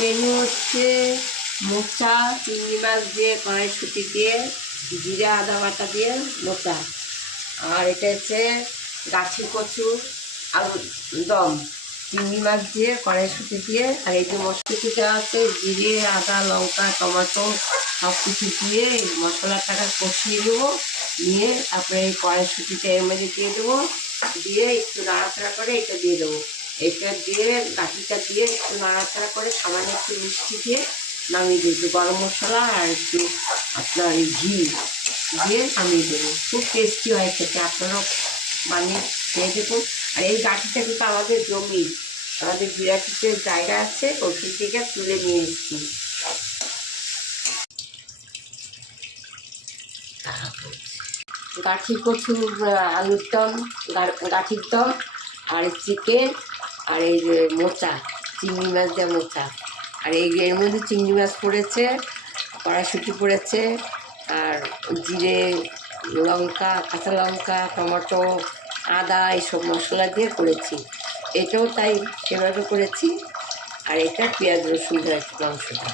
Menu হচ্ছে মোচা চিংড়ি মাছ দিয়ে কড়াইশুঁটি দিয়ে জিরা আদা বাটা দিয়ে মোচা। আর এটা হচ্ছে গাছি কচু আলু দম চিংড়ি মাছ দিয়ে কড়াইশুঁটি দিয়ে। আর এই যে মশলা দেওয়া আছে জিরে আদা লঙ্কা টমেটো সব কিছু দিয়ে মশলাটাকে কষিয়ে দেবো, নিয়ে তারপরে এই কড়াইশুঁটিটা এর মধ্যে দিয়ে দেবো, দিয়ে একটু নাড়াচাড়া করে এটা দিয়ে দেবো। এটা দিয়ে গাঠিটা দিয়ে একটু নাড়াচাড়া করে সামান্য একটু মিষ্টি দিয়ে নামিয়ে দেবো। গরম মশলা আর একটু আপনার ঘি দিয়ে নামিয়ে দেবো। খুব টেস্টি হয় খেতে, আপনারাও বানিয়ে খেয়ে দেখুন। আর এই গাঠিটা কিন্তু আমাদের জমি, আমাদের বিরাটিতে জায়গা আছে, ওখান থেকে তুলে নিয়ে এসেছি। গাঠি কচু আলুর দম, গাঠির দম আর চিকেন আর এই যে মোচা চিংড়ি মাছ দেওয়া মোচা। আর এই এর মধ্যে চিংড়ি মাছ পড়েছে, কড়াইশুঁটি পড়েছে, আর জিরে লঙ্কা কাঁচা লঙ্কা টমেটো আদা এইসব মশলা দিয়ে করেছি। এটাও তাই সেভাবে করেছি। আর এটা পেঁয়াজ রসুন দেওয়া মাংসটা।